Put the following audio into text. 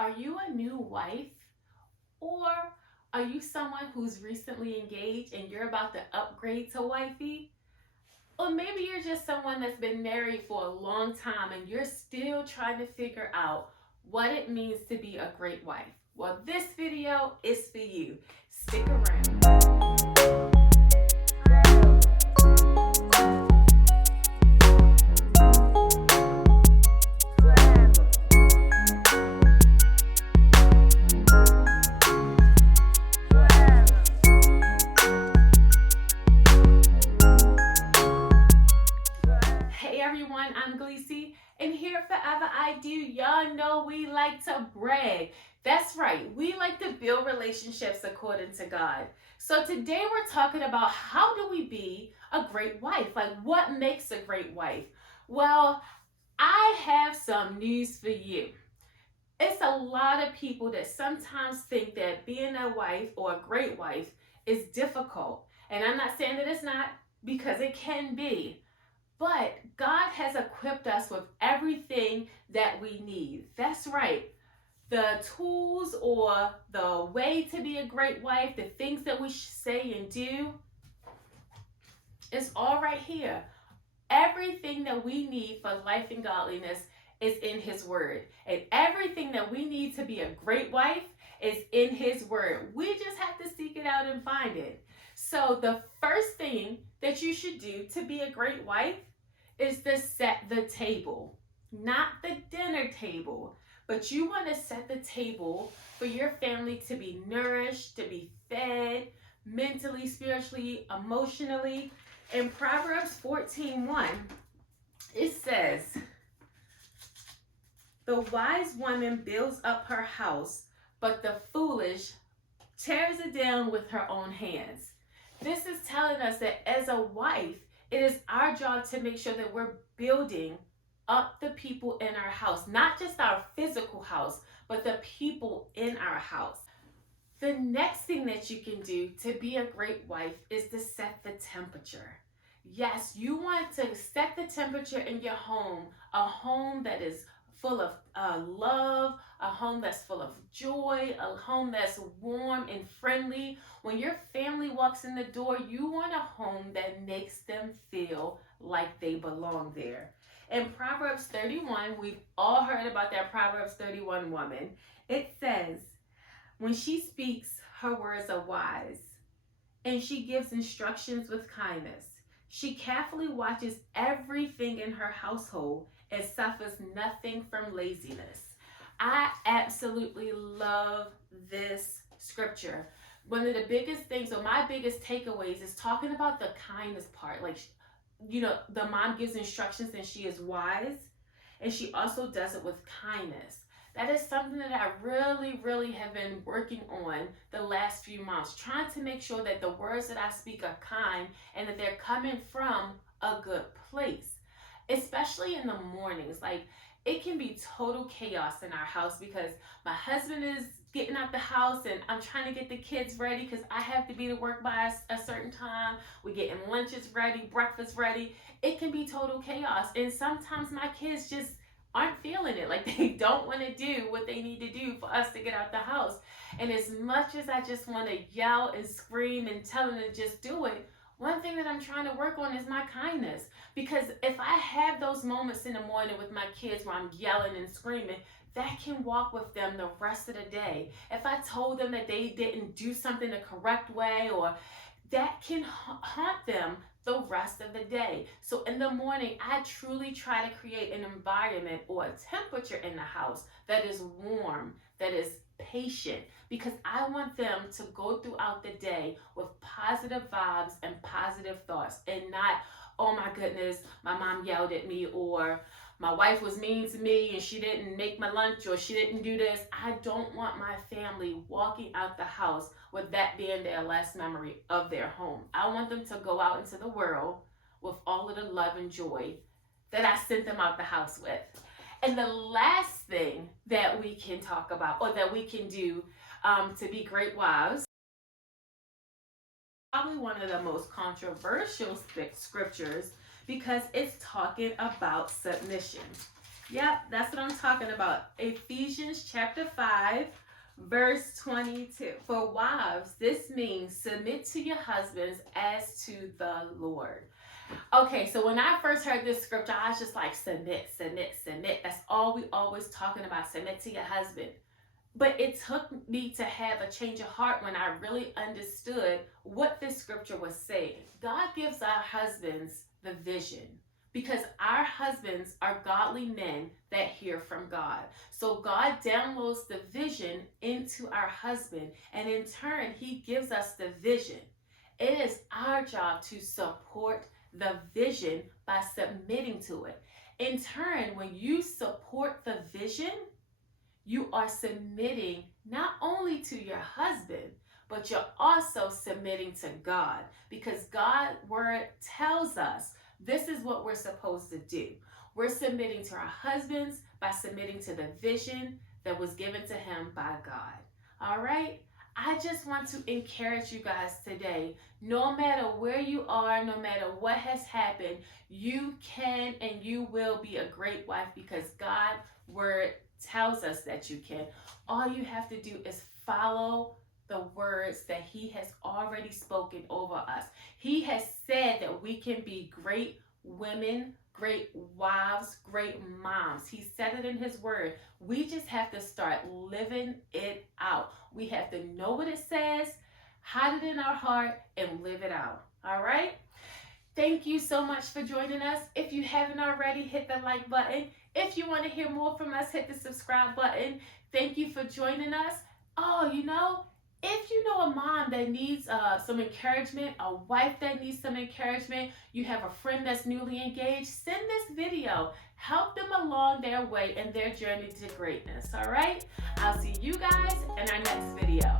Are you a new wife? Or are you someone who's recently engaged and you're about to upgrade to wifey? Or maybe you're just someone that's been married for a long time and you're still trying to figure out what it means to be a great wife. Well, this video is for you. Stick around. Hey everyone, I'm Gleesy, and here at Forever I Do, y'all know we like to brag. That's right, we like to build relationships according to God. So today we're talking about how do we be a great wife? Like, what makes a great wife? Well, I have some news for you. It's a lot of people that sometimes think that being a wife or a great wife is difficult. And I'm not saying that it's not, because it can be. But God has equipped us with everything that we need. That's right. The tools or the way to be a great wife, the things that we should say and do, it's all right here. Everything that we need for life and godliness is in His Word. And everything that we need to be a great wife is in His Word. We just have to seek it out and find it. So, the first thing that you should do to be a great wife is to set the table. Not the dinner table, but you want to set the table for your family to be nourished, to be fed, mentally, spiritually, emotionally. In Proverbs 14:1, it says, "The wise woman builds up her house, but the foolish tears it down with her own hands." This is telling us that as a wife, it is our job to make sure that we're building up the people in our house, not just our physical house, but the people in our house. The next thing that you can do to be a great wife is to set the temperature. Yes, you want to set the temperature in your home, a home that is full of love, a home that's full of joy, a home that's warm and friendly. When your family walks in the door, you want a home that makes them feel like they belong there. In Proverbs 31, we've all heard about that Proverbs 31 woman. It says, "When she speaks, her words are wise, and she gives instructions with kindness. She carefully watches everything in her household and suffers nothing from laziness." I absolutely love this scripture. One of the biggest things, or my biggest takeaways, is talking about the kindness part. Like, the mom gives instructions and she is wise, and she also does it with kindness. That is something that I really have been working on the last few months, trying to make sure that the words that I speak are kind and that they're coming from a good place, especially in the mornings. Like, it can be total chaos in our house because my husband is getting out the house and I'm trying to get the kids ready because I have to be to work by a certain time. We're getting lunches ready, breakfast ready. It can be total chaos. And sometimes my kids just aren't feeling it. Like, they don't want to do what they need to do for us to get out the house. And as much as I just want to yell and scream and tell them to just do it, one thing that I'm trying to work on is my kindness. Because if I have those moments in the morning with my kids where I'm yelling and screaming, that can walk with them the rest of the day. If I told them that they didn't do something the correct way, or that can haunt them the rest of the day. So in the morning, I truly try to create an environment or a temperature in the house that is warm, that is patient, because I want them to go throughout the day with positive vibes and positive thoughts, and not, "Oh my goodness, my mom yelled at me," or "My wife was mean to me and she didn't make my lunch," or "She didn't do this." I don't want my family walking out the house with that being their last memory of their home. I want them to go out into the world with all of the love and joy that I sent them out the house with. And the last thing that we can talk about, or that we can do to be great wives, probably one of the most controversial scriptures, because it's talking about submission. Yep, that's what I'm talking about. Ephesians chapter 5, verse 22. For wives, this means submit to your husbands as to the Lord. Okay, so when I first heard this scripture, I was just like, submit, submit, submit. That's all we always talking about. Submit to your husband. But it took me to have a change of heart when I really understood what this scripture was saying. God gives our husbands the vision because our husbands are godly men that hear from God. So God downloads the vision into our husband, and in turn, He gives us the vision. It is our job to support the vision by submitting to it. In turn, when you support the vision, you are submitting not only to your husband, but you're also submitting to God because God's word tells us this is what we're supposed to do. We're submitting to our husbands by submitting to the vision that was given to him by God. All right? I just want to encourage you guys today. No matter where you are, no matter what has happened, you can and you will be a great wife because God's word tells us that you can. All you have to do is follow the words that He has already spoken over us. He has said that we can be great women, great wives, great moms. He said it in His word. We just have to start living it out. We have to know what it says, hide it in our heart, and live it out. All right? Thank you so much for joining us. If you haven't already, hit the like button. If you want to hear more from us, hit the subscribe button. Thank you for joining us. Oh, if you know a mom that needs some encouragement, a wife that needs some encouragement, you have a friend that's newly engaged, send this video. Help them along their way in their journey to greatness, all right? I'll see you guys in our next video.